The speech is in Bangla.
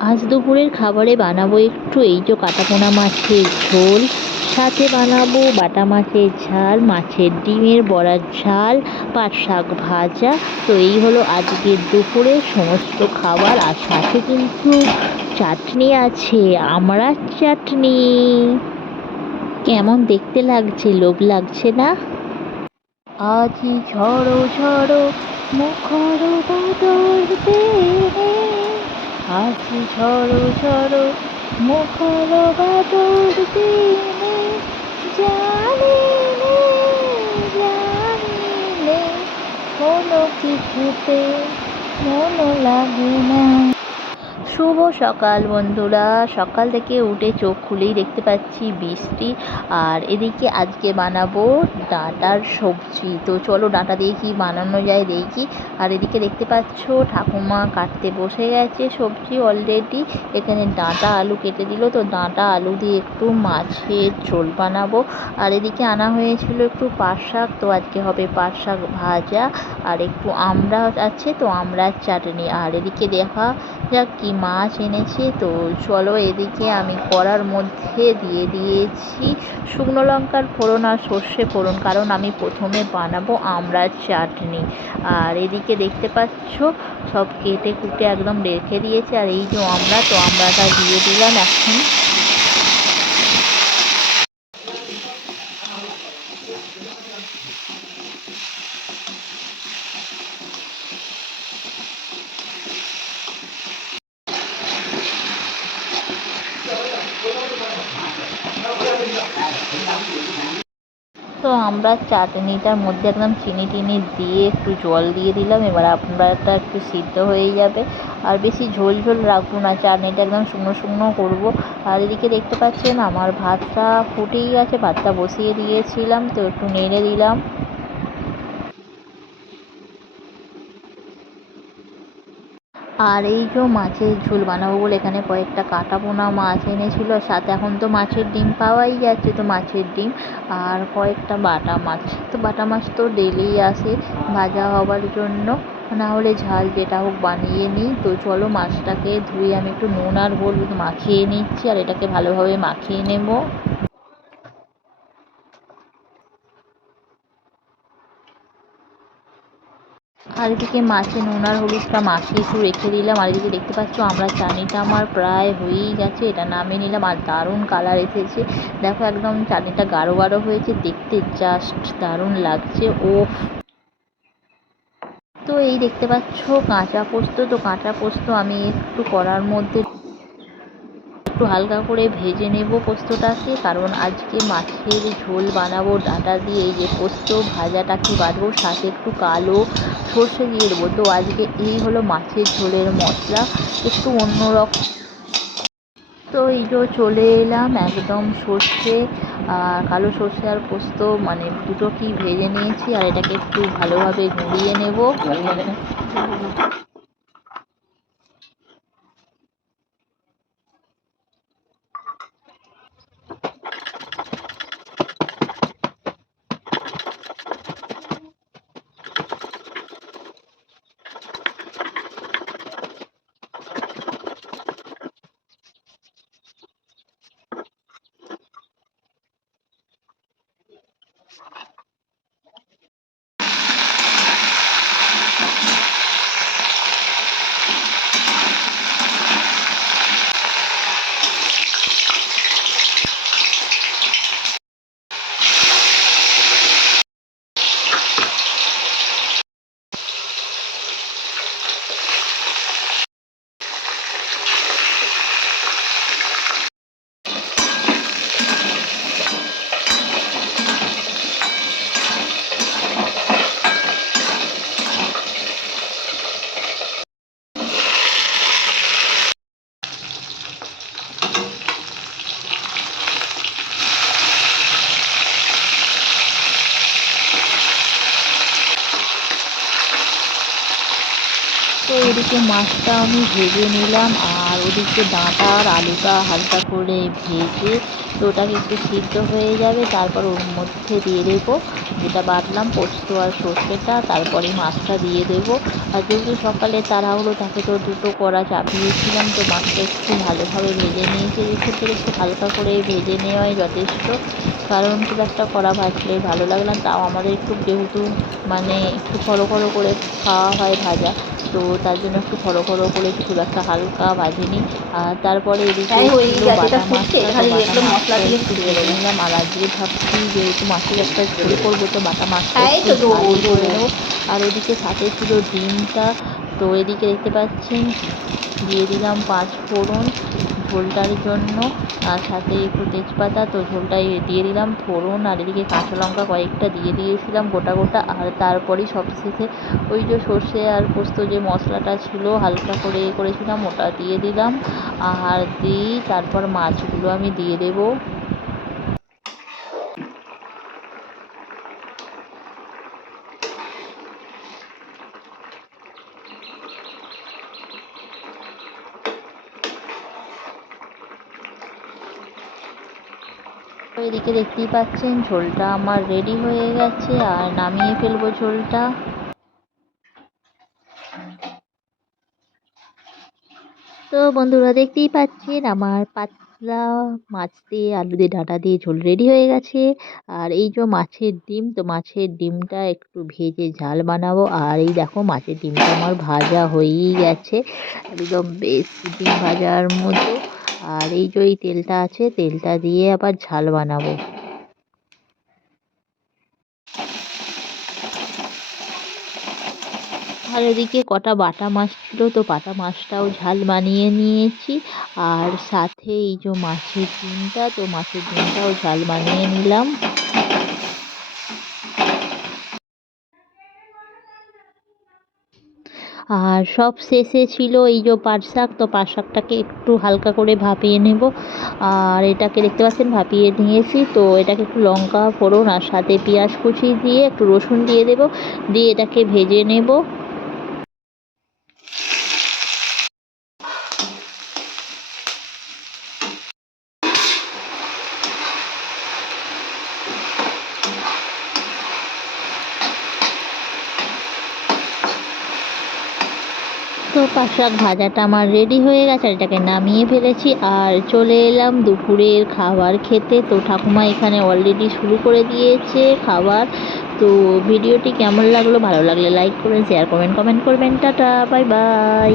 আজ দুপুরের খাবারে বানাবো একটু এই যে কাটাপোনা মাছের ঝোল, সাথে বানাবো বাটা মাছের ঝাল, মাছের ডিমের বড়ার ঝাল, পাট শাক ভাজা। তো এই হলো আজকের দুপুরের সমস্ত খাবার আর সাথে কিন্তু চাটনি আছে আমড়ার চাটনি। কেমন দেখতে লাগছে, লোভ লাগছে না? আজি ঝড়ো ঝড়ো মুখর বাদর দেনে আজি ঝড়ো ঝড়ো মুখর বাদর দিনে জানি নে জানি নে কোনো কিছুতে মন লাগে না। শুভ সকাল বন্ধুরা। সকাল থেকে উঠে চোখ খুলেই দেখতে পাচ্ছি বৃষ্টি। আর এদিকে আজকে বানাবো ডাঁটার সবজি। তো চলো ডাঁটা দিয়ে কি বানানো যায় দেখি। আর এদিকে দেখতে পাচ্ছ ঠাকুমা কাটতে বসে গেছে সবজি অলরেডি এখানে ডাঁটা আলু কেটে দিল। তো ডাঁটা আলু দিয়ে একটু মাছের ঝোল বানাবো। আর এদিকে আনা হয়েছিল একটু পাট শাক। তো আজকে হবে পাট শাক ভাজা। আর একটু আমড়া আছে। তো আমড়ার চাটনি। আর এদিকে দেখা যাক কি মাছ এনেছে, তো চলো এদিকে আমি কড়ার মধ্যে দিয়ে দিয়েছি শুকনো লঙ্কার ফোড়ন আর সর্ষে ফোড়ন, কারণ আমি প্রথমে বানাবো আমড়ার চাটনি। আর এদিকে দেখতে পাচ্ছ, সব কেটে কুটে একদম রেখে দিয়েছি, আর এই যে আমরা তো আমড়াটা দিয়ে দিলাম এখন। তো আমরা চাটনিটার মধ্যে একদম চিনি টিনি দিয়ে একটু জল দিয়ে দিলাম, এবার আপনারটা একটু সিদ্ধ হয়ে যাবে। আর বেশি ঝোল ঝোল রাখব না, চাটনিটা একদম শুকনো শুকনো করব। আর এদিকে দেখতে পাচ্ছেন আমার ভাতটা ফুটেই গেছে, ভাতটা বসিয়ে দিয়েছিলাম, তো একটু নেড়ে দিলাম। আর এই যে মাছের ঝোল বানাবো বলে এখানে কয়েকটা কাটা পোনা মাছ এনেছিল সাথে এখন তো মাছের ডিম পাওয়াই যাচ্ছে, তো মাছের ডিম আর কয়েকটা বাটা মাছ। তো বাটা মাছ তো ডেলিই আসে ভাজা হবার জন্য। না হলে ঝাল যেটা হোক বানিয়ে নিই। তো চলো মাছটাকে ধুয়ে আমি একটু নুন আর হলুদ মাখিয়ে নিচ্ছি, আর এটাকে ভালোভাবে মাখিয়ে নেব। আর এদিকে মাছে নোনার হলুদটা মাখিয়ে একটু রেখে দিলাম। আর এদিকে দেখতে পাচ্ছ, আমরা চাটনিটা আমার প্রায় হয়েই গেছে, এটা নামিয়ে নিলাম। আর দারুণ কালার এসেছে। দেখো একদম চাটনিটা গাঢ় গাঢ় হয়েছে, দেখতে জাস্ট দারুণ লাগছে। ও তো এই দেখতে পাচ্ছ, কাঁচা পোস্ত। তো কাঁচা পোস্ত আমি একটু করার মধ্যে একটু হালকা করে ভেজে নেব পোস্তটাকে, কারণ আজকে মাছের ঝোল বানাবো, ডাঁটা দিয়ে যে পোস্ত ভাজাটাকে বাড়বো সাথে একটু কালো সর্ষে দিয়ে দেবো। তো আজকে এই হলো মাছের ঝোলের মশলা, একটু অন্যরকম তো এই যে চলে এলাম একদম সর্ষে কালো সর্ষে আর পোস্ত মানে দুটো কি ভেজে নিয়েছি, আর এটাকে একটু ভালোভাবে গুঁড়িয়ে নেব। এদিকে মাছটা আমি ভেজে নিলাম আর ওদিকে ডাঁটা আর আলুটা হালকা করে ভেজে তো ওটাকে একটু সিদ্ধ হয়ে যাবে, তারপর ওর মধ্যে দিয়ে দেবো যেটা বাটলাম, পোস্ত আর সর্ষেটা, তারপরে মাছটা দিয়ে দেবো। আর যেহেতু সকালে তাড়াহুড়ো থাকে তো দুটো কড়া চাপিয়েছিলাম, তো মাছটা একটু ভালোভাবে ভেজে নিয়েছি। এক্ষেত্রে একটু হালকা করে ভেজে নেওয়াই যথেষ্ট, কারণ খুব একটা কড়া ভাজলে ভালো লাগে না। তাও আমাদের একটু যেহেতু মানে একটু খড়ো খড়ো করে খাওয়া হয় ভাজা তো তার জন্য একটু খড়ো খড়ো করে খুব একটা হালকা ভাজিনি আর তারপরে এদিকে বাটা মাছটা একটু ভেজে নিলাম। আর আজকে ভাবছি যেহেতু মাছের একটা ঝোল করব তো বাটা মাছটা একটু ভাজি আর ওদিকে সাথে ছিল ডিমটা তো এদিকে দেখতে পাচ্ছেন দিয়ে দিলাম পাঁচ ফোড়ন ঝোলটার জন্য। আর সাথে একটু তেজপাতা তো ঝোলটা দিয়ে দিলাম, ফোড়ন আর এদিকে কাঁচা লঙ্কা কয়েকটা দিয়ে দিয়েছিলাম গোটা গোটা। আর তারপরেই সব শেষে ওই যে সর্ষে আর পোস্ত যে মশলাটা ছিল, হালকা করে করেছিলাম, ওটা দিয়ে দিলাম। আর দিই, তারপর মাছগুলো আমি দিয়ে দেবো। এদিকে দেখতেই পাচ্ছেন, ঝোলটা আমার রেডি হয়ে গেছে আর নামিয়ে ফেলব ঝোলটা। তো বন্ধুরা দেখতেই পাচ্ছেন, আমার পাতলা মাছ দিয়ে আলু দিয়ে ডাঁটা দিয়ে ঝোল রেডি হয়ে গেছে। আর এই যে মাছের ডিম, তো মাছের ডিমটা একটু ভেজে ঝাল বানাবো। আর এই দেখো মাছের ডিমটা আমার ভাজা হয়েই গেছে, একদম বেশ ডিম ভাজার মতো। আর এই যে এই তেলটা আছে, তেলটা দিয়ে আবার ঝাল বানাবো। আর এদিকে কটা বাটা মাছ ছিল, তো বাটা মাছটাও ঝাল বানিয়ে নিয়েছি। আর সাথে এই যে মাছের ডিমটা, তো মাছের ডিমটাও ঝাল বানিয়ে নিলাম। আর সব শেষে ছিল এই যে পাট শাক, তো পাট শাকটাকে একটু হালকা করে ভাপিয়ে নেব। আর এটাকে দেখতে পাচ্ছেন, ভাপিয়ে নিয়েছি। তো এটাকে একটু লঙ্কা, ফোড়ন আর সাথে পেঁয়াজ কুচি দিয়ে একটু রসুন দিয়ে দেব। দিয়ে এটাকে ভেজে নেব তো পাট শাক ভাজাটা আমার রেডি হয়ে গেছে, আর এটাকে নামিয়ে ফেলেছি। আর চলে এলাম দুপুরের খাবার খেতে। তো ঠাকুমা এখানে অলরেডি শুরু করে দিয়েছে খাবার। তো ভিডিওটি কেমন লাগল? ভালো লাগলে লাইক করবেন শেয়ার করবেন কমেন্ট করবেন। Tata bye bye